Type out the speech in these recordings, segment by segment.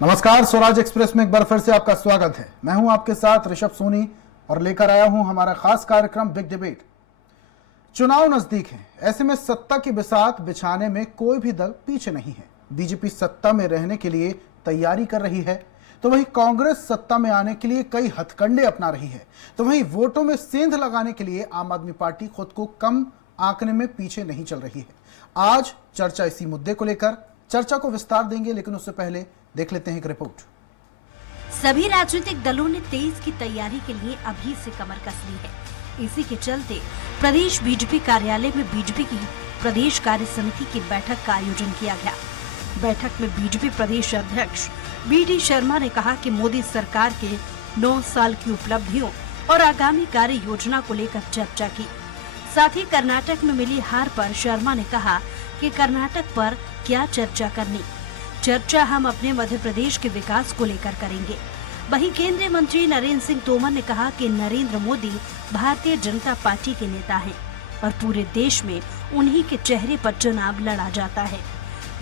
नमस्कार, स्वराज एक्सप्रेस में एक बार फिर से आपका स्वागत है। मैं हूं आपके साथ ऋषभ सोनी और लेकर आया हूं हमारा खास कार्यक्रम बिग डिबेट। चुनाव नजदीक है, ऐसे में सत्ता की बिसात बिछाने में कोई भी दल पीछे नहीं है। बीजेपी सत्ता में रहने के लिए तैयारी कर रही है, तो वहीं कांग्रेस सत्ता में आने के लिए कई हथकंडे अपना रही है, तो वहीं वोटों में सेंध लगाने के लिए आम आदमी पार्टी खुद को कम आंकने में पीछे नहीं चल रही है। आज चर्चा इसी मुद्दे को लेकर, चर्चा को विस्तार देंगे, लेकिन उससे पहले देख लेते हैं एक रिपोर्ट। सभी राजनीतिक दलों ने 23 की तैयारी के लिए अभी से कमर कस ली है। इसी के चलते प्रदेश बीजेपी कार्यालय में बीजेपी की प्रदेश कार्य समिति की बैठक का आयोजन किया गया। बैठक में बीजेपी प्रदेश अध्यक्ष बी.डी. शर्मा ने कहा कि मोदी सरकार के 9 साल की उपलब्धियों और आगामी कार्य योजना को लेकर चर्चा की। साथ ही कर्नाटक में मिली हार पर शर्मा ने कहा कि कर्नाटक पर क्या चर्चा करनी, चर्चा हम अपने मध्य प्रदेश के विकास को लेकर करेंगे। वहीं केंद्रीय मंत्री नरेंद्र सिंह तोमर ने कहा कि नरेंद्र मोदी भारतीय जनता पार्टी के नेता हैं और पूरे देश में उन्हीं के चेहरे पर चुनाव लड़ा जाता है।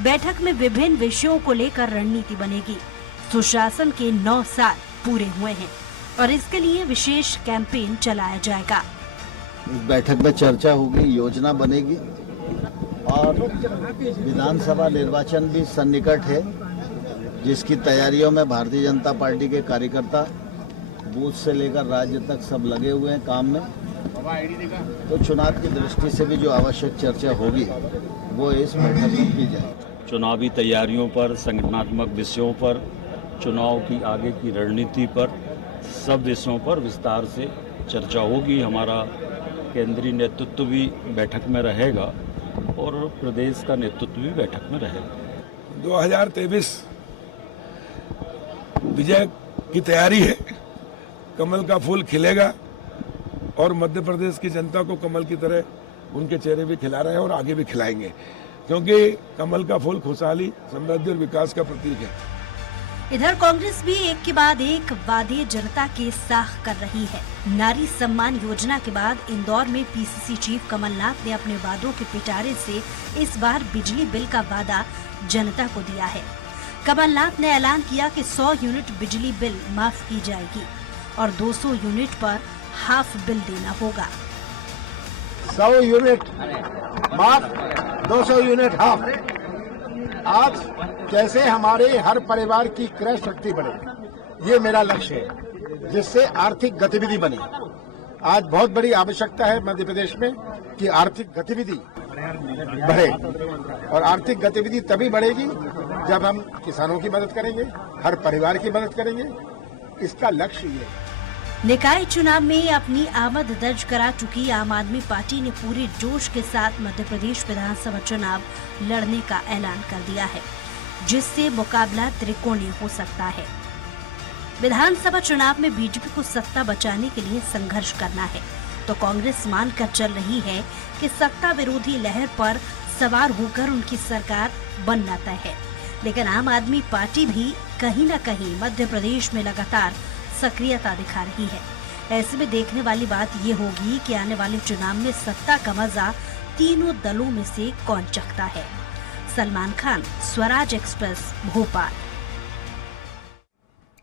बैठक में विभिन्न विषयों को लेकर रणनीति बनेगी। सुशासन के 9 साल पूरे हुए हैं और इसके लिए विशेष कैंपेन चलाया जाएगा। इस बैठक में चर्चा होगी, योजना बनेगी और विधानसभा निर्वाचन भी सन्निकट है, जिसकी तैयारियों में भारतीय जनता पार्टी के कार्यकर्ता बूथ से लेकर राज्य तक सब लगे हुए हैं काम में। तो चुनाव की दृष्टि से भी जो आवश्यक चर्चा होगी वो इस बैठक में की जाएगी। चुनावी तैयारियों पर, संगठनात्मक विषयों पर, चुनाव की आगे की रणनीति पर, सब विषयों पर विस्तार से चर्चा होगी। हमारा केंद्रीय नेतृत्व भी बैठक में रहेगा और प्रदेश का नेतृत्व भी बैठक में रहेगा। 2023 विजय की तैयारी है। कमल का फूल खिलेगा और मध्य प्रदेश की जनता को कमल की तरह उनके चेहरे भी खिला रहे हैं और आगे भी खिलाएंगे, क्योंकि कमल का फूल खुशहाली, समृद्धि और विकास का प्रतीक है। इधर कांग्रेस भी एक के बाद एक वादे जनता के साथ कर रही है। नारी सम्मान योजना के बाद इंदौर में पीसीसी चीफ कमलनाथ ने अपने वादों के पिटारे से इस बार बिजली बिल का वादा जनता को दिया है। कमलनाथ ने ऐलान किया कि 100 यूनिट बिजली बिल माफ की जाएगी और 200 यूनिट पर हाफ बिल देना होगा। 100 यूनिट माफ, 200 यूनिट हाफ। आज कैसे हमारे हर परिवार की क्रय शक्ति बढ़े, ये मेरा लक्ष्य है, जिससे आर्थिक गतिविधि बने। आज बहुत बड़ी आवश्यकता है मध्य प्रदेश में कि आर्थिक गतिविधि बढ़े, और आर्थिक गतिविधि तभी बढ़ेगी जब हम किसानों की मदद करेंगे, हर परिवार की मदद करेंगे। इसका लक्ष्य ये है। निकाय चुनाव में अपनी आमद दर्ज करा चुकी आम आदमी पार्टी ने पूरे जोश के साथ मध्य प्रदेश विधानसभा चुनाव लड़ने का ऐलान कर दिया है, जिससे मुकाबला त्रिकोणीय हो सकता है। विधानसभा चुनाव में बीजेपी को सत्ता बचाने के लिए संघर्ष करना है, तो कांग्रेस मानकर चल रही है कि सत्ता विरोधी लहर पर सवार होकर उनकी सरकार बनना तय है। लेकिन आम आदमी पार्टी भी कहीं न कहीं मध्य प्रदेश में लगातार सक्रियता दिखा रही है। ऐसे में देखने वाली बात ये होगी कि आने वाले चुनाव में सत्ता का मजा तीनों दलों में से कौन चखता है। सलमान खान, स्वराज एक्सप्रेस, भोपाल।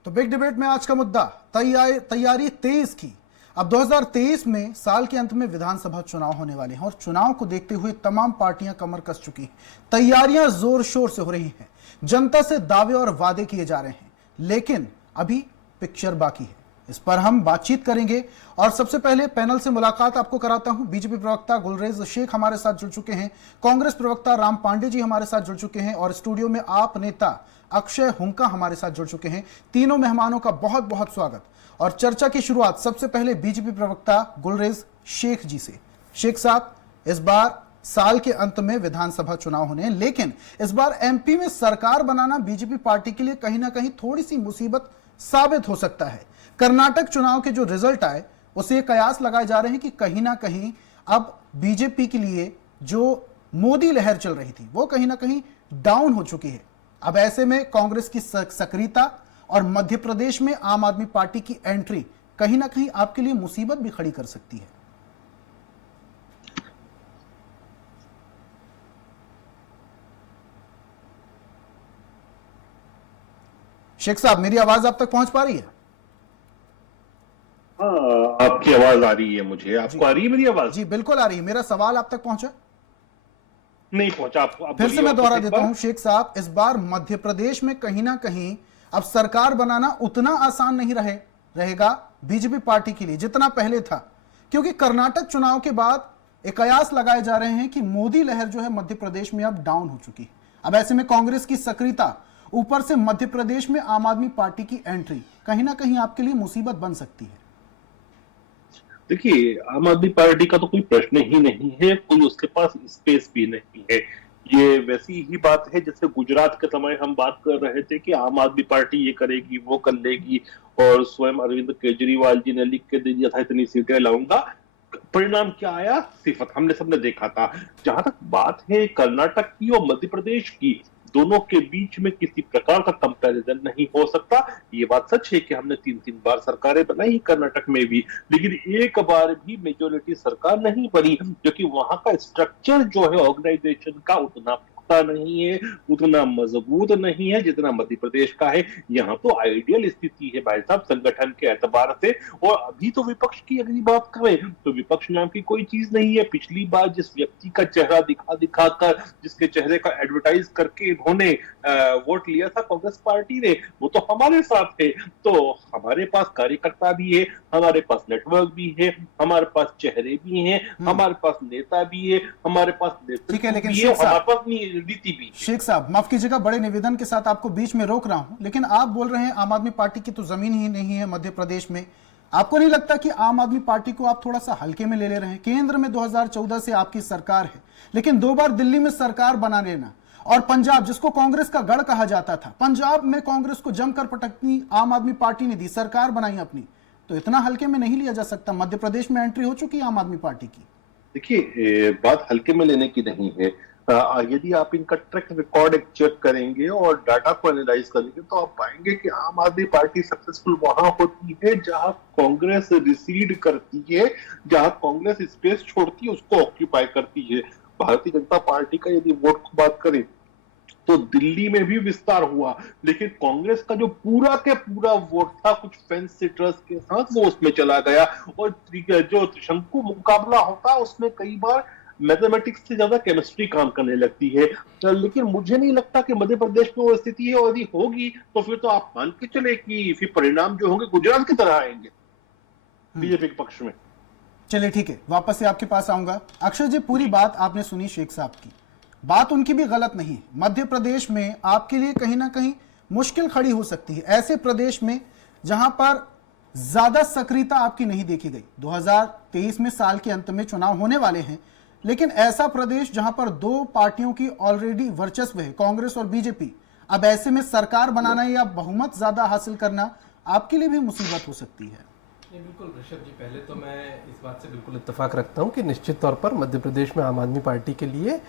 तो बिग डिबेट में आज का मुद्दा तैयारी तेज की। अब 2023 में साल के अंत में विधानसभा चुनाव होने वाले हैं और चुनाव को देखते हुए तमाम पार्टियां कमर कस चुकी हैं। तैयारियां जोर शोर से हो रही हैं, जनता से दावे और वादे किए जा रहे हैं, लेकिन अभी पिक्चर बाकी है। इस पर हम बातचीत करेंगे और सबसे पहले पैनल से मुलाकात आपको कराता हूं। बीजेपी प्रवक्ता गुलरेज शेख हमारे साथ जुड़ चुके हैं, कांग्रेस प्रवक्ता राम पांडे जी हमारे साथ जुड़ चुके हैं और स्टूडियो में आप नेता अक्षय हुंका हमारे साथ जुड़ चुके हैं। तीनों मेहमानों का बहुत बहुत स्वागत। और चर्चा की शुरुआत सबसे पहले बीजेपी प्रवक्ता गुलरेज शेख जी से। शेख साहब, इस बार साल के अंत में विधानसभा चुनाव होने हैं, लेकिन इस बार एमपी में सरकार बनाना बीजेपी पार्टी के लिए कहीं ना कहीं थोड़ी सी मुसीबत साबित हो सकता है। कर्नाटक चुनाव के जो रिजल्ट आए उसे कयास लगाए जा रहे हैं कि कहीं ना कहीं अब बीजेपी के लिए जो मोदी लहर चल रही थी वो कहीं ना कहीं डाउन हो चुकी है। अब ऐसे में कांग्रेस की सक्रियता और मध्य प्रदेश में आम आदमी पार्टी की एंट्री कहीं ना कहीं आपके लिए मुसीबत भी खड़ी कर सकती है। शेख साहब, मेरी आवाज आप तक पहुंच पा रही है? हाँ, आपकी आवाज आ रही है मुझे। आपको आ रही है मेरी आवाज? जी बिल्कुल आ रही है। मेरा सवाल आप तक पहुंचा? नहीं पहुंचा। आपको फिर से मैं दोहरा देता हूं शेख साहब, इस बार मध्य प्रदेश में कहीं ना कहीं अब सरकार बनाना उतना आसान नहीं रहेगा बीजेपी पार्टी के लिए जितना पहले था, क्योंकि कर्नाटक चुनाव के बाद एक कयास लगाए जा रहे हैं कि मोदी लहर जो है मध्य प्रदेश में अब डाउन हो चुकी है। अब ऐसे में कांग्रेस की सक्रियता, ऊपर से मध्य प्रदेश में आम आदमी पार्टी की एंट्री कहीं ना कहीं आपके लिए मुसीबत बन सकती है। देखिए, आम आदमी पार्टी का तो कोई प्रश्न ही नहीं है, कोई उसके पास स्पेस भी नहीं है। ये वैसी ही बात है जैसे गुजरात के समय हम बात कर रहे थे कि आम आदमी पार्टी ये करेगी, वो कर लेगी, और स्वयं अरविंद केजरीवाल जी ने लिख के दे दिया था इतनी सीटें लाऊंगा। परिणाम क्या आया? सिफत हमने सबने देखा था। जहां तक बात है कर्नाटक की और मध्य प्रदेश की, दोनों के बीच में किसी प्रकार का कंपैरिजन नहीं हो सकता। ये बात सच है कि हमने 3-3 बार सरकारें बनाई कर्नाटक में भी, लेकिन एक बार भी मेजोरिटी सरकार नहीं बनी, क्योंकि वहां का स्ट्रक्चर जो है ऑर्गेनाइजेशन का उतना नहीं है, उतना मजबूत नहीं है जितना मध्य प्रदेश का है। यहाँ तो आइडियल स्थिति है भाई साहब संगठन के एतबार से। और अभी तो विपक्ष की अगर बात करें तो विपक्ष नाम की कोई चीज नहीं है। पिछली बार जिस व्यक्ति का चेहरा दिखा कर, जिसके चेहरे का एडवर्टाइज करके इन्होंने वोट लिया था कांग्रेस पार्टी ने, वो तो हमारे साथ है। तो हमारे पास कार्यकर्ता भी है, हमारे पास नेटवर्क भी है, हमारे पास चेहरे भी हैं, हमारे पास नेता भी है, हमारे पास नेतृत्व भी है, हमारे पास नीति भी। शेख साहब, माफ कीजिएगा, बड़े निवेदन के साथ आपको बीच में रोक रहा हूं, लेकिन आप बोल रहे हैं आम आदमी पार्टी की तो जमीन ही नहीं है मध्य प्रदेश में। आपको नहीं लगता कि आम आदमी पार्टी को आप थोड़ा सा हल्के में ले रहे हैं? केंद्र में 2014 से आपकी सरकार है, लेकिन 2 बार दिल्ली में सरकार बना लेना, और पंजाब जिसको कांग्रेस का गढ़ कहा जाता था, पंजाब में कांग्रेस को जमकर पटकनी आम आदमी पार्टी ने दी, सरकार बनाई अपनी, तो इतना हल्के में नहीं लिया जा सकता। मध्य प्रदेश में एंट्री हो चुकी है आम आदमी पार्टी की। देखिए, बात हल्के में लेने की नहीं है। यदि आप इनका ट्रैक रिकॉर्ड एक चेक करेंगे और डाटा को एनालाइज करेंगे तो आप पाएंगे कि आम आदमी पार्टी सक्सेसफुल वहां होती है जहां कांग्रेस रिसीड करती है, जहां कांग्रेस स्पेस छोड़ती है उसको ऑक्यूपाई करती है। भारतीय जनता पार्टी का यदि वोट की बात करें तो दिल्ली में भी विस्तार हुआ, लेकिन कांग्रेस का जो पूरा के पूरा वोट था कुछ फेंस सिटर्स के साथ वो उसमें चला गया। और जो त्रिशंकु मुकाबला होता है उसमें कई बार मैथमेटिक्स से ज्यादा केमिस्ट्री काम करने लगती है। लेकिन मुझे नहीं लगता कि मध्य प्रदेश में वो स्थिति है, और यदि होगी तो फिर तो आप मान के चले कि फिर परिणाम जो होंगे गुजरात की तरह आएंगे बीजेपी के पक्ष में। चलिए ठीक है, वापस से आपके पास आऊंगा। अक्षय जी, पूरी बात आपने सुनी शेख साहब की, बात उनकी भी गलत नहीं है। मध्य प्रदेश में आपके लिए कहीं ना कहीं मुश्किल खड़ी हो सकती है, ऐसे प्रदेश में जहां पर ज्यादा सक्रियता आपकी नहीं देखी गई। 2023 में साल के अंत में चुनाव होने वाले हैं, लेकिन ऐसा प्रदेश जहां पर 2 पार्टियों की ऑलरेडी वर्चस्व है, कांग्रेस और बीजेपी, अब ऐसे में सरकार बनाना या बहुमत ज्यादा हासिल करना आपके लिए भी मुसीबत हो सकती है। बिल्कुल ऋषभ जी, पहले तो मैं इस बात से बिल्कुल इत्तेफाक रखता हूं कि निश्चित तौर पर मध्य प्रदेश में आम आदमी पार्टी के लिए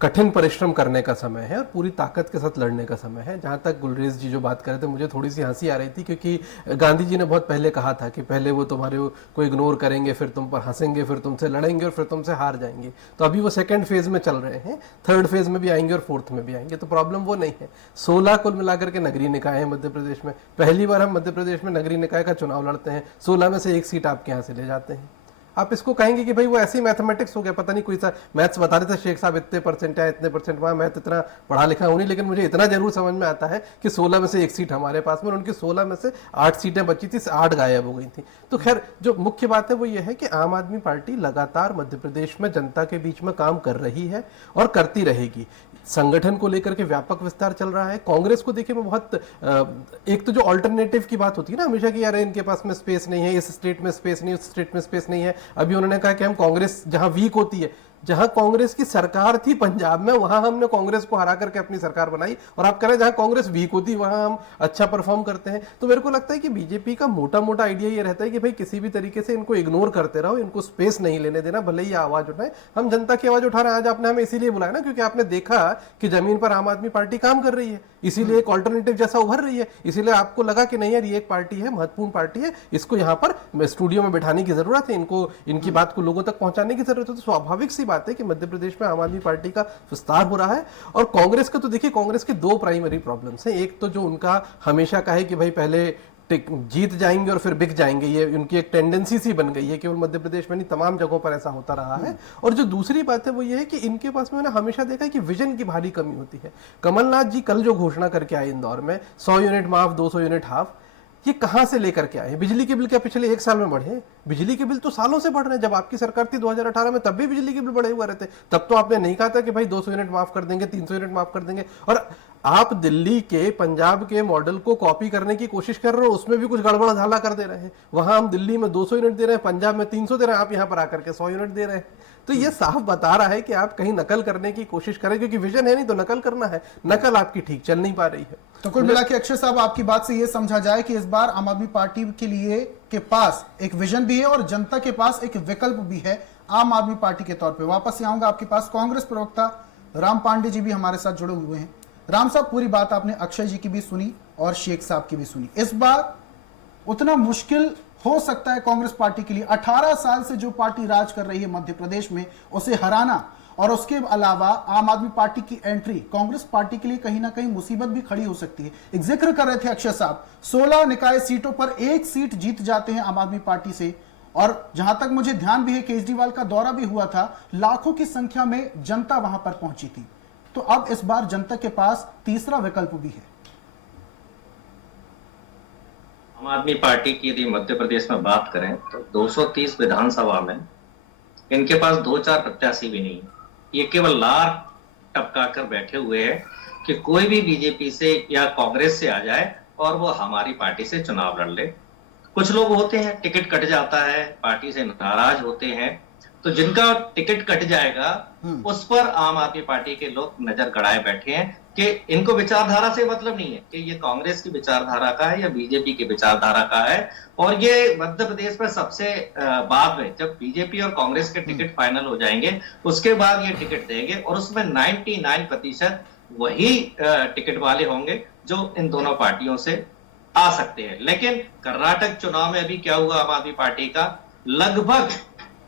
कठिन परिश्रम करने का समय है और पूरी ताकत के साथ लड़ने का समय है। जहाँ तक गुलरेज जी जो बात कर रहे थे, मुझे थोड़ी सी हंसी आ रही थी, क्योंकि गांधी जी ने बहुत पहले कहा था कि पहले वो तुम्हारे को इग्नोर करेंगे, फिर तुम पर हंसेंगे, फिर तुमसे लड़ेंगे और फिर तुमसे हार जाएंगे। तो अभी वो 2nd फेज में चल रहे हैं, 3rd फेज में भी आएंगे और 4th में भी आएंगे। तो प्रॉब्लम वो नहीं है। 16 कुल मिलाकर के नगरीय निकाय है मध्य प्रदेश में। पहली बार हम मध्य प्रदेश में नगरीय निकाय का चुनाव लड़ते हैं, 16 में से 1 सीट आपके यहाँ से ले जाते हैं। आप इसको कहेंगे कि भाई वो ऐसी मैथमेटिक्स हो गया, पता नहीं कोई सा मैथ्स बता रहे थे शेख साहब, इतने परसेंट है, इतने परसेंट वहाँ। मैथ इतना पढ़ा लिखा हूँ नहीं, लेकिन मुझे इतना जरूर समझ में आता है कि 16 में से 1 सीट हमारे पास में, और उनकी 16 में से 8 सीटें बची थी, 8 गायब हो गई थी। तो खैर, जो मुख्य बात है वो ये है कि आम आदमी पार्टी लगातार मध्य प्रदेश में जनता के बीच में काम कर रही है और करती रहेगी। संगठन को लेकर के व्यापक विस्तार चल रहा है। कांग्रेस को देखिए, मैं बहुत एक तो जो अल्टरनेटिव की बात होती है ना हमेशा कि यार इनके पास में स्पेस नहीं है, इस स्टेट में स्पेस नहीं है, उस स्टेट में स्पेस नहीं है। अभी उन्होंने कहा कि हम कांग्रेस जहां वीक होती है, जहां कांग्रेस की सरकार थी पंजाब में, वहां हमने कांग्रेस को हरा करके अपनी सरकार बनाई, और आप कह रहे हैं जहां कांग्रेस वीक होती है वहां हम अच्छा परफॉर्म करते हैं। तो मेरे को लगता है कि बीजेपी का मोटा मोटा आइडिया ये रहता है कि भाई किसी भी तरीके से इनको इग्नोर करते रहो, इनको स्पेस नहीं लेने देना, भले ही आवाज उठाए। हम जनता की आवाज उठा रहे हैं। आज आपने हमें इसीलिए बुलाया ना क्योंकि आपने देखा कि जमीन पर आम आदमी पार्टी काम कर रही है, इसीलिए एक ऑल्टरनेटिव जैसा उभर रही है। इसीलिए आपको लगा कि नहीं यार ये एक पार्टी है, महत्वपूर्ण पार्टी है, इसको यहाँ पर स्टूडियो में बैठाने की जरूरत है, इनको इनकी बात को लोगों तक पहुंचाने की जरूरत है। तो स्वाभाविक सी बात है कि मध्य प्रदेश में आम आदमी पार्टी का विस्तार हो रहा है। और कांग्रेस का तो देखिए, कांग्रेस के दो प्राइमरी प्रॉब्लम्स हैं। एक तो जो उनका हमेशा का है कि भाई पहले जीत जाएंगे और फिर बिक जाएंगे, ये उनकी एक टेंडेंसी सी बन गई है, केवल मध्य प्रदेश में नहीं तमाम जगहों पर ऐसा होता रहा है। और जो दूसरी बात है वो ये है कि इनके पास में मैंने हमेशा देखा है कि विजन की भारी कमी होती है। कमलनाथ जी कल जो घोषणा करके आए इंदौर में 100 यूनिट माफ, 200 यूनिट हाफ, ये कहां से लेकर के आए? बिजली के बिल क्या पिछले 1 साल में बढ़े? बिजली के बिल तो सालों से बढ़ रहे हैं। जब आपकी सरकार थी 2018 में, तब भी बिजली के बिल बढ़े हुए रहते। तब तो आपने नहीं कहा था कि भाई 200 यूनिट माफ कर देंगे, 300 यूनिट माफ कर देंगे। और आप दिल्ली के, पंजाब के मॉडल को कॉपी करने की कोशिश कर रहे हो, उसमें भी कुछ गड़बड़ झाला कर दे रहे हैं। वहां हम दिल्ली में 200 यूनिट दे रहे हैं, पंजाब में 300 दे रहे हैं, आप यहां पर आकर के 100 यूनिट दे रहे हैं। तो ये साफ बता रहा है कि आप कहीं नकल करने की कोशिश करें, क्योंकि विजन है नहीं तो नकल करना है। नकल आपकी ठीक चल नहीं पा रही है। तो कुल मिला के अक्षय साहब, आपकी बात से यह समझा जाए कि इस बार आम आदमी पार्टी के पास एक विजन भी है और जनता के पास एक विकल्प भी है आम आदमी पार्टी के तौर पे। वापस से आऊंगा आपके पास, कांग्रेस प्रवक्ता राम पांडे जी भी हमारे साथ जुड़े हुए हैं। राम साहब, पूरी बात आपने अक्षय जी की भी सुनी और शेख साहब की भी सुनी। इस बार उतना मुश्किल हो सकता है कांग्रेस पार्टी के लिए 18 साल से जो पार्टी राज कर रही है मध्य प्रदेश में, उसे हराना, और उसके अलावा आम आदमी पार्टी की एंट्री कांग्रेस पार्टी के लिए कहीं ना कहीं मुसीबत भी खड़ी हो सकती है। एक जिक्र कर रहे थे अक्षय साहब, 16 निकाय सीटों पर 1 सीट जीत जाते हैं आम आदमी पार्टी से। और जहां तक मुझे ध्यान भी है, केजरीवाल का दौरा भी हुआ था, लाखों की संख्या में जनता वहां पर पहुंची थी। तो अब इस बार जनता के पास तीसरा विकल्प भी है। आम आदमी पार्टी की यदि मध्य प्रदेश में बात करें तो 230 विधानसभा में इनके पास 2-4 प्रत्याशी भी नहीं। ये केवल लार टपका कर बैठे हुए हैं कि कोई भी बीजेपी से या कांग्रेस से आ जाए और वो हमारी पार्टी से चुनाव लड़ ले। कुछ लोग होते हैं टिकट कट जाता है, पार्टी से नाराज होते हैं, तो जिनका टिकट कट जाएगा उस पर आम आदमी पार्टी के लोग नजर गड़ाए बैठे हैं कि इनको विचारधारा से मतलब नहीं है कि ये कांग्रेस की विचारधारा का है या बीजेपी की विचारधारा का है। और ये मध्य प्रदेश में सबसे बाद में जब बीजेपी और कांग्रेस के टिकट फाइनल हो जाएंगे उसके बाद ये टिकट देंगे, और उसमें 99% वही टिकट वाले होंगे जो इन दोनों पार्टियों से आ सकते हैं। लेकिन कर्नाटक चुनाव में अभी क्या हुआ, आम आदमी पार्टी का लगभग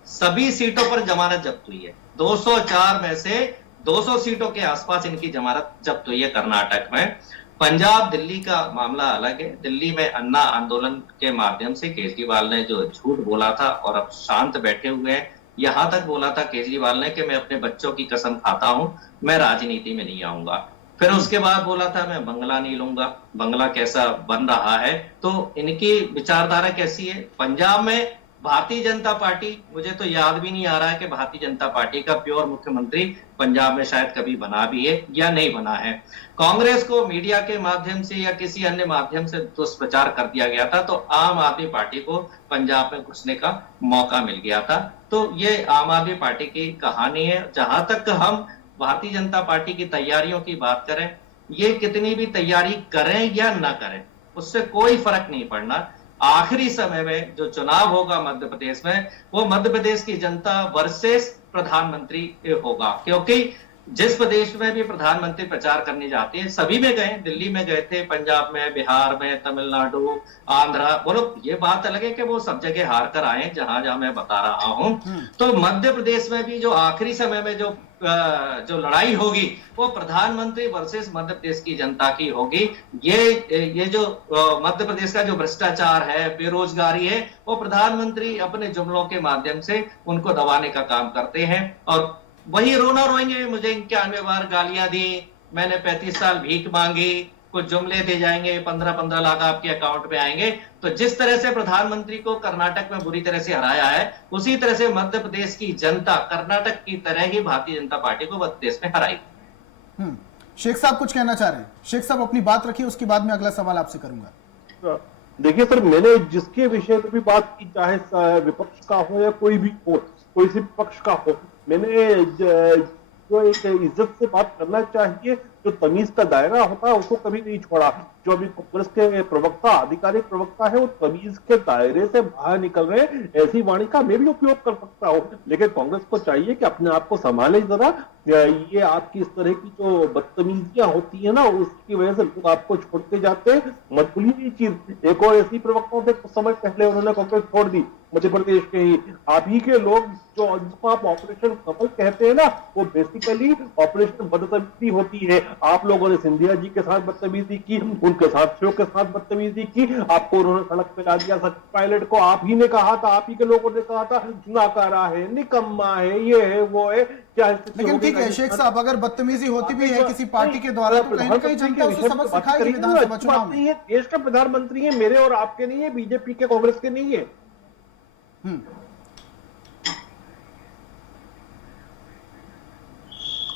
सभी सीटों पर जमानत जब्त हुई है। 204 में से 200 सीटों के आसपास इनकी जमानत जब्त हुई है कर्नाटक में। पंजाब, दिल्ली का मामला अलग है। दिल्ली में अन्ना आंदोलन के माध्यम से केजरीवाल ने जो झूठ बोला था और अब शांत बैठे हुए हैं। यहां तक बोला था केजरीवाल ने कि मैं अपने बच्चों की कसम खाता हूं, मैं राजनीति में नहीं आऊंगा। फिर उसके बाद बोला था मैं बंगला नहीं लूंगा। बंगला कैसा बन रहा है, तो इनकी विचारधारा कैसी है। पंजाब में भारतीय जनता पार्टी, मुझे तो याद भी नहीं आ रहा है कि भारतीय जनता पार्टी का प्योर मुख्यमंत्री पंजाब में शायद कभी बना भी है या नहीं बना है। कांग्रेस को मीडिया के माध्यम से या किसी अन्य माध्यम से दुष्प्रचार कर दिया गया था, तो आम आदमी पार्टी को पंजाब में घुसने का मौका मिल गया था। तो ये आम आदमी पार्टी की कहानी है। जहां तक हम भारतीय जनता पार्टी की तैयारियों की बात करें, ये कितनी भी तैयारी करें या ना करें उससे कोई फर्क नहीं पड़ना। आखिरी समय में जो चुनाव होगा मध्य प्रदेश में, वो मध्य प्रदेश की जनता वर्सेस प्रधानमंत्री होगा। क्योंकि जिस प्रदेश में भी प्रधानमंत्री प्रचार करने जाते हैं, सभी में गए, दिल्ली में गए थे, पंजाब में, बिहार में, तमिलनाडु, आंध्रा, बोलो ये बात अलग है कि वो सब जगह हार कर आए जहां जहां मैं बता रहा हूं। तो मध्य प्रदेश में भी जो आखिरी समय में जो लड़ाई होगी वो प्रधानमंत्री वर्सेस मध्य प्रदेश की जनता की होगी। ये जो मध्य प्रदेश का जो भ्रष्टाचार है, बेरोजगारी है, वो प्रधानमंत्री अपने जुमलों के माध्यम से उनको दबाने का काम करते हैं। और वही रोना रोएंगे, मुझे 91 बार गालियां दी, मैंने 35 साल भीख मांगी, कुछ जुमले दे जाएंगे, 15-15 लाख आपके अकाउंट में आएंगे। तो जिस तरह से प्रधानमंत्री को कर्नाटक में बुरी तरह से हराया है, उसी तरह से मध्य प्रदेश की जनता कर्नाटक की तरह ही भारतीय जनता पार्टी को मध्य प्रदेश में हराई। शेख साहब कुछ कहना चाह रहे हैं? शेख साहब अपनी बात रखिए, उसके बाद में अगला सवाल आपसे करूंगा। देखिए सर, मैंने जिसके विषय में भी बात की, चाहे विपक्ष का हो या कोई भी हो, कोई से पक्ष का हो, मैंने जो एक इज्जत से बात करना चाहिए जो तमीज का दायरा होता है उसको कभी नहीं छोड़ा। जो अभी कांग्रेस के प्रवक्ता, आधिकारिक प्रवक्ता है, वो तमीज के दायरे से बाहर निकल रहे हैं। ऐसी वाणी का मैं भी उपयोग कर सकता हूँ, लेकिन कांग्रेस को चाहिए कि अपने आप को संभाले जरा। ये आपकी इस तरह की जो बदतमीजियां होती है ना, उसकी वजह से लोग आपको छोड़ते जाते हैं। मत भूलिए ये चीज। एक और ऐसी प्रवक्ताओं से कुछ समय पहले उन्होंने कांग्रेस छोड़ दी, मध्य प्रदेश के ही आप ही के लोग, जो जिसको आप ऑपरेशन कमल कहते हैं ना, वो बेसिकली ऑपरेशन बदतमीजी होती है। आप लोगों ने सिंधिया जी के साथ बदतमीजी की, उनके साथियों के साथ बदतमीजी की, आपको उन्होंने सड़क पे ला दिया। सच पायलट को आप ही ने कहा था, आप ही के लोगों ने कहा था नाकारा है, निकम्मा है, ये है, वो है। क्या लेकिन ठीक है शेख साहब, अगर बदतमीजी होती भी है किसी पार्टी के द्वारा तो कहीं ना कहीं जनता उसे सबक सिखाएगी विधानसभा चुनाव में। देश का प्रधानमंत्री है, मेरे और आपके नहीं है, बीजेपी के कांग्रेस के नहीं है।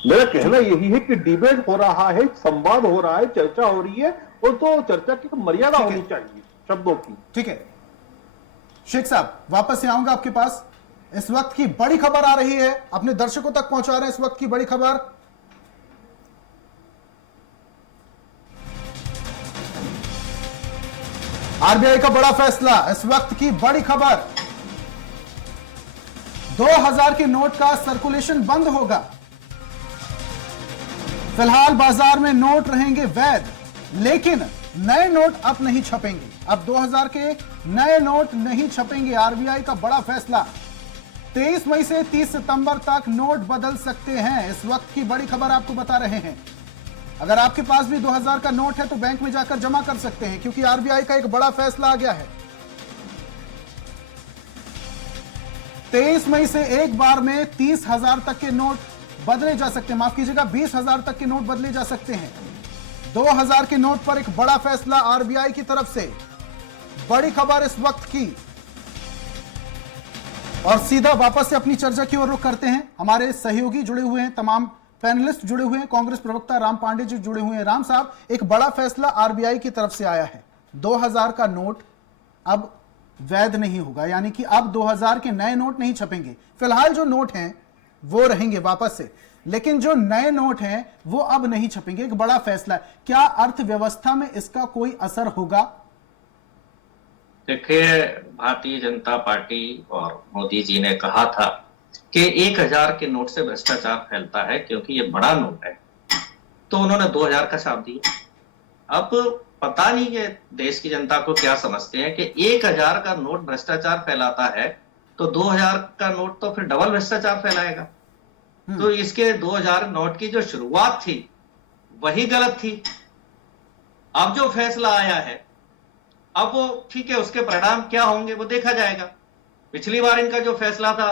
मेरा कहना यही है कि डिबेट हो रहा है, संवाद हो रहा है, चर्चा हो रही है, और तो चर्चा की तो मर्यादा होनी चाहिए शब्दों की। ठीक है शेख साहब, वापस से आऊंगा आपके पास। इस वक्त की बड़ी खबर आ रही है, अपने दर्शकों तक पहुंचा रहे हैं इस वक्त की बड़ी खबर। आरबीआई का बड़ा फैसला, इस वक्त की बड़ी खबर। 2000 के नोट का सर्कुलेशन बंद होगा। फिलहाल बाजार में नोट रहेंगे वैध, लेकिन नए नोट अब नहीं छपेंगे। अब 2000 के नए नोट नहीं छपेंगे। आरबीआई का बड़ा फैसला। 23 मई से 30 सितंबर तक नोट बदल सकते हैं। इस वक्त की बड़ी खबर आपको बता रहे हैं। अगर आपके पास भी 2000 का नोट है तो बैंक में जाकर जमा कर सकते हैं, क्योंकि आरबीआई का एक बड़ा फैसला आ गया है। 23 मई से एक बार में 30,000 तक के नोट बदले जा सकते हैं। माफ कीजिएगा, 20,000 तक के नोट बदले जा सकते हैं। 2000 के नोट पर एक बड़ा फैसला आरबीआई की तरफ से। बड़ी खबर इस वक्त की। और सीधा वापस से अपनी चर्चा की ओर रुख करते हैं। हमारे सहयोगी जुड़े हुए हैं, तमाम पैनलिस्ट जुड़े हुए हैं। कांग्रेस प्रवक्ता राम पांडे जी जुड़े हुए हैं। राम साहब, एक बड़ा फैसला आरबीआई की तरफ से आया है। 2000 का नोट अब वैध नहीं होगा, यानी कि अब 2000 के नए नोट नहीं छपेंगे। फिलहाल जो नोट हैं वो रहेंगे वापस से, लेकिन जो नए नोट हैं वो अब नहीं छपेंगे। एक बड़ा फैसला। क्या अर्थव्यवस्था में इसका कोई असर होगा? देखिए, भारतीय जनता पार्टी और मोदी जी ने कहा था कि 1000 के नोट से भ्रष्टाचार फैलता है, क्योंकि ये बड़ा नोट है, तो उन्होंने 2000 का छाप दिया। अब पता नहीं ये देश की जनता को क्या समझते हैं कि 1000 का नोट भ्रष्टाचार फैलाता है, तो 2000 का नोट तो फिर डबल भ्रष्टाचार फैलाएगा। तो इसके 2000 नोट की जो शुरुआत थी वही गलत थी। अब जो फैसला आया है, अब वो ठीक है, उसके परिणाम क्या होंगे वो देखा जाएगा। पिछली बार इनका जो फैसला था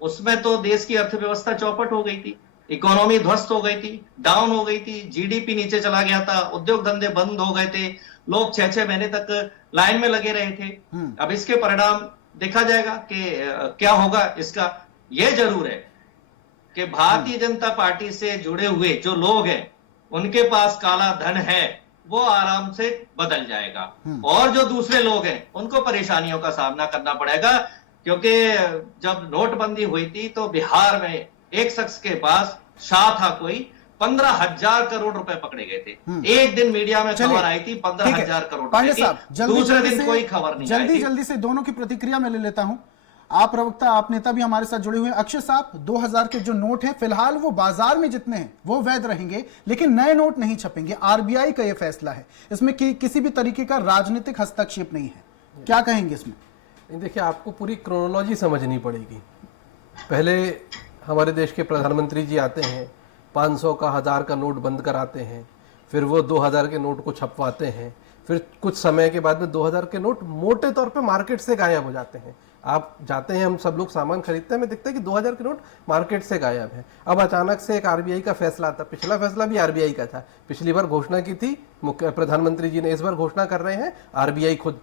उसमें तो देश की अर्थव्यवस्था चौपट हो गई थी, इकोनॉमी ध्वस्त हो गई थी, डाउन हो गई थी, जीडीपी नीचे चला गया था, उद्योग धंधे बंद हो गए थे, लोग 6-6 महीने तक लाइन में लगे रहे थे। अब इसके परिणाम देखा जाएगा कि क्या होगा इसका। यह जरूर है कि भारतीय जनता पार्टी से जुड़े हुए जो लोग हैं उनके पास काला धन है, वो आराम से बदल जाएगा, और जो दूसरे लोग हैं उनको परेशानियों का सामना करना पड़ेगा। क्योंकि जब नोटबंदी हुई थी तो बिहार में एक शख्स के पास शाह था कोई, 15,000 करोड़ रुपए पकड़े गए थे। एक दिन मीडिया में खबर आई थी 15,000 करोड़ पांडे साहब, दूसरे दिन कोई खबर नहीं आई थी। जल्दी से दोनों की प्रतिक्रिया में ले लेता हूं। आप प्रवक्ता, आप नेता भी हमारे साथ जुड़े हुए हैं। अक्षय साहब, 2000 के जो नोट हैं फिलहाल वो बाजार में जितने हैं वो वैध रहेंगे, लेकिन नए नोट नहीं छपेंगे। आरबीआई का यह फैसला है, इसमें किसी भी तरीके का राजनीतिक हस्तक्षेप नहीं है। क्या कहेंगे इसमें? देखिए, आपको पूरी क्रोनोलॉजी समझनी पड़ेगी। पहले हमारे देश के प्रधानमंत्री जी आते हैं, 500 का 1000 का नोट बंद कराते हैं, फिर वो 2000 के नोट को छपवाते हैं, फिर कुछ समय के बाद में 2000 के नोट मोटे तौर पे मार्केट से गायब हो जाते हैं। आप जाते हैं, हम सब लोग सामान खरीदते हैं, हमें दिखता है कि 2000 के नोट मार्केट से गायब है। अब अचानक से एक आरबीआई का फैसला आता। पिछला फैसला भी आरबीआई का था, पिछली बार घोषणा की थी मुख्य प्रधानमंत्री जी ने, इस बार घोषणा कर रहे हैं आरबीआई खुद।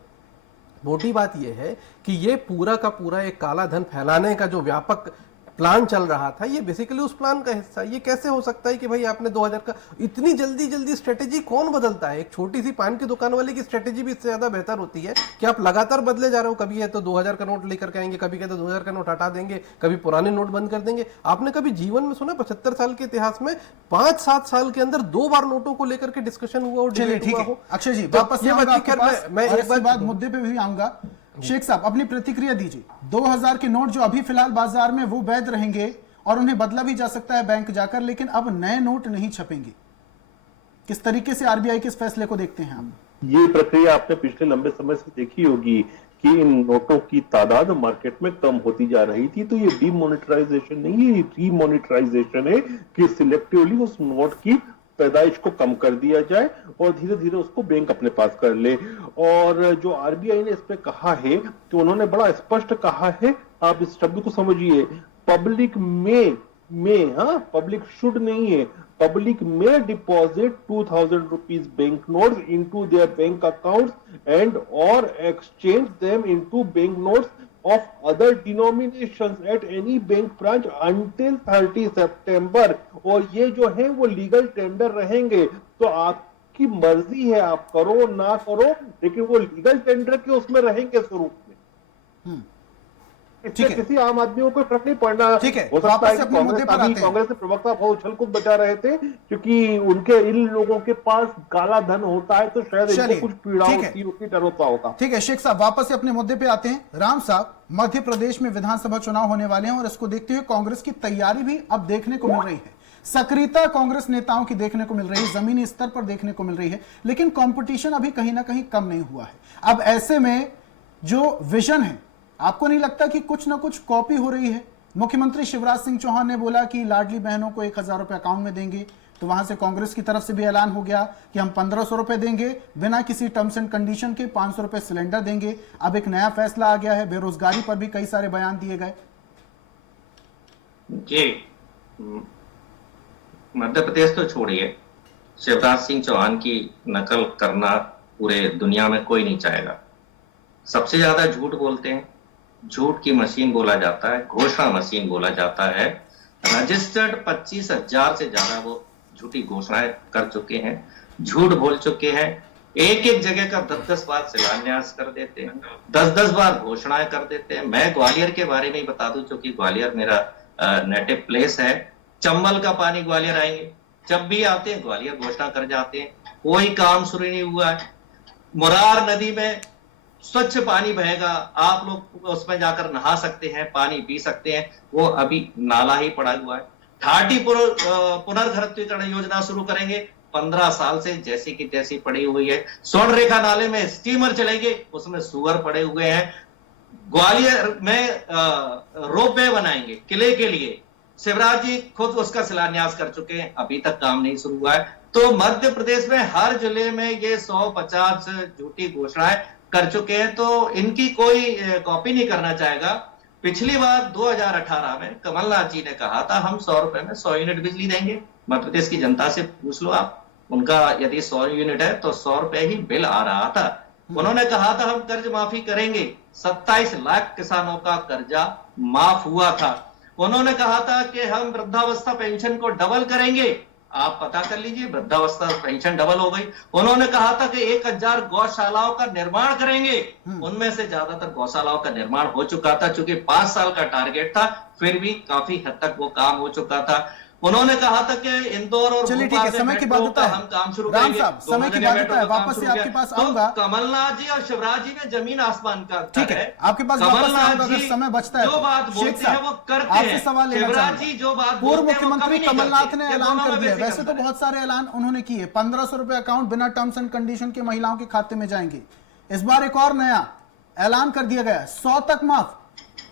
मोटी बात यह है कि ये पूरा का पूरा एक काला धन फैलाने का जो व्यापक प्लान चल रहा था ये बेसिकली उस प्लान का हिस्सा। ये कैसे हो सकता है कि भाई आपने 2000 का इतनी जल्दी स्ट्रेटेजी कौन बदलता है? एक छोटी सी पान की दुकान वाले की स्ट्रेटेजी भी इससे ज्यादा बेहतर होती है कि आप लगातार बदले जा रहे हो। कभी है तो 2000 का नोट लेकर के आएंगे, कभी कहते 2000 का नोट हटा देंगे, कभी पुराने नोट बंद कर देंगे। आपने कभी जीवन में सुना 75 साल के इतिहास में 5-7 साल के अंदर 2 बार नोटों को लेकर के डिस्कशन हुआ और चलिए डिबेट ठीक हुआ है हो? अक्षय जी, तो वापस ये आऊंगा बात आपके पास मैं और एक इसके बाद मुद्दे पे भी आऊंगा। शेख साहब अपनी प्रतिक्रिया दीजिए। 2000 के नोट जो अभी फिलहाल बाजार में वो वैध रहेंगे और उन्हें बदला भी जा सकता है बैंक जाकर, लेकिन अब नए नोट नहीं छपेंगे। किस तरीके से आरबीआई के इस फैसले को देखते हैं आप? ये प्रक्रिया आपने पिछले लंबे समय से देखी होगी कि इन नोटों की तादाद मार्केट में कम होती जा रही थी। तो ये डीमोनेटाइजेशन नहीं है, ये रीमोनेटाइजेशन है कि सिलेक्टिवली उस नोट की पैदाइश को कम कर दिया जाए और धीरे धीरे उसको बैंक अपने पास कर ले। और जो आरबीआई ने इस पे कहा है तो उन्होंने बड़ा स्पष्ट कहा है, आप इस शब्द को समझिए, पब्लिक में हाँ, पब्लिक शुड नहीं है, पब्लिक में deposit 2000 rupees bank notes into their bank accounts and और exchange them into bank notes of other denominations at any bank branch until 30 सितंबर। और ये जो है वो लीगल टेंडर रहेंगे, तो आपकी मर्जी है, आप करो ना करो, लेकिन वो लीगल टेंडर के उसमें रहेंगे स्वरूप में। इससे किसी आम आदमी को कोई फर्क नहीं पड़ना। ठीक है, हो सकता है कि कांग्रेस के प्रवक्ता बहुत उछल कूद बचा रहे थे क्योंकि उनके इन लोगों के पास काला धन होता है तो शायद इनको कुछ पीड़ा होती होती, डर होता होगा। ठीक है शेख साहब, वापस से अपने मुद्दे पे आते हैं। राम साहब, मध्य प्रदेश में विधानसभा चुनाव होने वाले हैं और इसको देखते हुए कांग्रेस की तैयारी भी अब देखने को मिल रही है। सक्रियता कांग्रेस नेताओं की देखने को मिल रही है, जमीनी स्तर पर देखने को मिल रही है, लेकिन कंपटीशन अभी कहीं ना कहीं कम नहीं हुआ है। अब ऐसे में जो विजन है, आपको नहीं लगता कि कुछ ना कुछ कॉपी हो रही है? मुख्यमंत्री शिवराज सिंह चौहान ने बोला कि लाडली बहनों को 1000 रुपए अकाउंट में देंगे, तो वहां से कांग्रेस की तरफ से भी ऐलान हो गया कि हम 1500 रुपए देंगे बिना किसी टर्म्स एंड कंडीशन के, 500 रुपए सिलेंडर देंगे। अब एक नया फैसला आ गया है, बेरोजगारी पर भी कई सारे बयान दिए गए। जी, मध्य प्रदेश तो छोड़िए, शिवराज सिंह चौहान की नकल करना पूरे दुनिया में कोई नहीं चाहेगा। सबसे ज्यादा झूठ बोलते हैं, झूठ की मशीन बोला जाता है, घोषणा मशीन बोला जाता है। रजिस्टर्ड 25,000 से ज्यादा वो झूठी घोषणाएं कर चुके हैं, झूठ बोल चुके हैं। एक जगह का 10-10 बार शिलान्यास कर देते हैं, 10-10 बार घोषणाएं कर देते हैं। मैं ग्वालियर के बारे में ही बता दूं, क्योंकि ग्वालियर मेरा नेटिव प्लेस है। चंबल का पानी ग्वालियर आएंगे, जब भी आते हैं ग्वालियर घोषणा कर जाते हैं, कोई काम शुरू नहीं हुआ है। मुरार नदी में स्वच्छ पानी बहेगा, आप लोग उसमें जाकर नहा सकते हैं, पानी पी सकते हैं, वो अभी नाला ही पड़ा हुआ है। ठाटी पुनर्घरत्वीकरण योजना शुरू करेंगे, 15 साल से जैसी की तैसी पड़ी हुई है। स्वर्ण रेखा नाले में स्टीमर चलेंगे, उसमें सुअर पड़े हुए हैं। ग्वालियर में रोपवे बनाएंगे किले के लिए, शिवराज जी खुद उसका शिलान्यास कर चुके हैं, अभी तक काम नहीं शुरू हुआ है। तो मध्य प्रदेश में हर जिले में ये 150 झूठी घोषणाएं कर चुके हैं, तो इनकी कोई कॉपी नहीं करना चाहेगा। पिछली बार 2018 में कमलनाथ जी ने कहा था हम 100 रुपए में 100 यूनिट बिजली देंगे। मध्य प्रदेश की जनता से पूछ लो आप, उनका यदि 100 यूनिट है तो 100 रुपए ही बिल आ रहा था। उन्होंने कहा था हम कर्ज माफी करेंगे, 27 लाख किसानों का कर्जा माफ हुआ था। उन्होंने कहा था कि हम वृद्धावस्था पेंशन को डबल करेंगे, आप पता कर लीजिए वृद्धावस्था पेंशन डबल हो गई। उन्होंने कहा था कि 1000 गौशालाओं का निर्माण करेंगे, उनमें से ज्यादातर गौशालाओं का निर्माण हो चुका था, चूंकि 5 साल का टारगेट था, फिर भी काफी हद तक वो काम हो चुका था। उन्होंने कहा था कि इंदौर और चलिए ठीक है, समय की बाध्यता है, हम काम शुरू राम करेंगे। साहब समय की बाध्यता है, वापस से आपके पास आऊंगा। कमलनाथ जी और शिवराज जी में जमीन आसमान का ठीक है, आपके पास वापस आऊंगा अगर समय बचता है। जो बात बोलते हैं वो करते हैं। आपसे सवाल लेना चाहूंगा, पूर्व मुख्यमंत्री कमलनाथ ने ऐलान कर दिया, वैसे तो बहुत सारे ऐलान उन्होंने किए, 1500 रुपए अकाउंट बिना टर्म्स एंड कंडीशन के महिलाओं के खाते में जाएंगे। इस बार एक और नया ऐलान कर दिया गया, 100 तक माफ,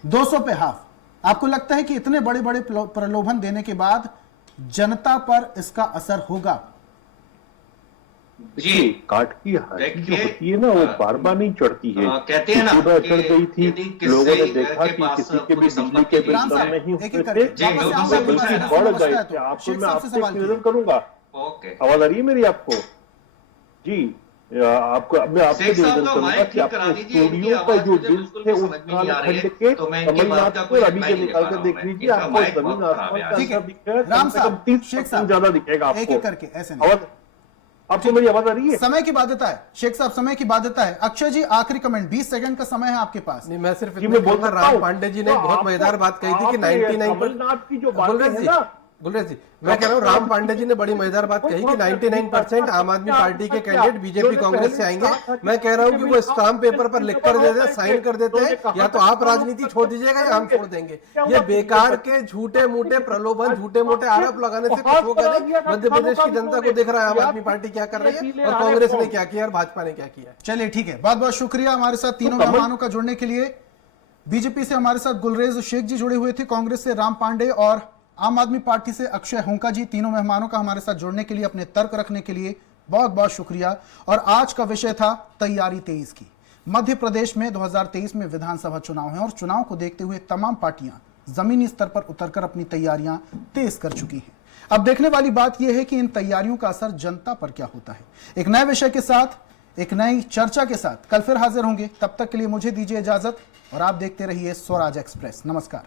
200 पे हाफ। आपको लगता है कि इतने बड़े बड़े प्रलोभन देने के बाद जनता पर इसका असर होगा? जी, काट की हाथी जो होती है ना, वो बार बार नहीं चढ़ती है। कहते हैं ना, चढ़ गई थी, लोगों ने देखा कि किसी के भी बिजली के बिल कम नहीं होते थे, बल्कि बढ़ गए थे। आपको मैं आपसे निवेदन करूंगा, आवाज आ रही है मेरी आपको? जी, आपको मैं आपसे शेख साहब निवेदन का करूंगा माइक कि ठीक करा अपने दीजिए, इनकी स्टूडियो पर आवाज जो मुझे बिल बिल्कुल थे भी उस समझ में नहीं आ रही है, कालखंड के तो मैं इनकी कमलनाथ बात का को कोई अभी रिप्लाई से नहीं दे निकाल पा कर रहा हूं देख मैं। लीजिए, इनका आपको माइक जमीन बहुत खराब आसमान है का आज। ठीक है अंतर दिख रहा है। राम कम से कम साहब, 30% शेख साहब, ज्यादा दिखेगा एक आपको। एक करके ऐसे नहीं। आवाज आपको मेरी आवाज आ रही है? समय की बाध्यता है शेख साहब, समय की बाध्यता है। अक्षय जी आखिरी कमेंट, 20 सेकंड का समय है आपके पास। नहीं, मैं सिर्फ जी, इतना मैं बोल कहूंगा, सकता राम हूं? पांडे जी ने तो बहुत आपको- मजेदार बात कही थी कि आपने 99 कमलनाथ की जो बातें गुलरेज हैं जी, ना, गुलरेज जी, मैं कह रहा हूँ राम पांडे जी ने बड़ी मजेदार बात कही कि 99% आम आदमी पार्टी के कैंडिडेट बीजेपी कांग्रेस से आएंगे। मैं कह रहा हूँ कि वो स्टाम्प पेपर पर लिख कर देते, साइन कर देते हैं, या तो आप राजनीति छोड़ दीजिएगा या हम छोड़ देंगे। ये बेकार के झूठे मूठे प्रलोभन, झूठे मूठे आरोप लगाने से कुछ होगा नहीं। मध्य प्रदेश की जनता को दिख रहा है आम आदमी पार्टी क्या कर रही है और कांग्रेस ने क्या किया और भाजपा ने क्या किया। चलिए ठीक है, बहुत बहुत शुक्रिया हमारे साथ तीनों मेहमानों का जुड़ने के लिए। बीजेपी से हमारे साथ गुलरेज शेख जी जुड़े हुए थे, कांग्रेस से राम पांडे और आम आदमी पार्टी से अक्षय हुंका जी। तीनों मेहमानों का हमारे साथ जुड़ने के लिए, अपने तर्क रखने के लिए बहुत बहुत शुक्रिया। और आज का विषय था तैयारी 23 की। मध्य प्रदेश में 2023 में विधानसभा चुनाव है और चुनाव को देखते हुए तमाम पार्टियां जमीनी स्तर पर उतरकर अपनी तैयारियां तेज कर चुकी हैं। अब देखने वाली बात यह है कि इन तैयारियों का असर जनता पर क्या होता है। एक नए विषय के साथ, एक नई चर्चा के साथ कल फिर हाजिर होंगे। तब तक के लिए मुझे दीजिए इजाजत और आप देखते रहिए स्वराज एक्सप्रेस। नमस्कार।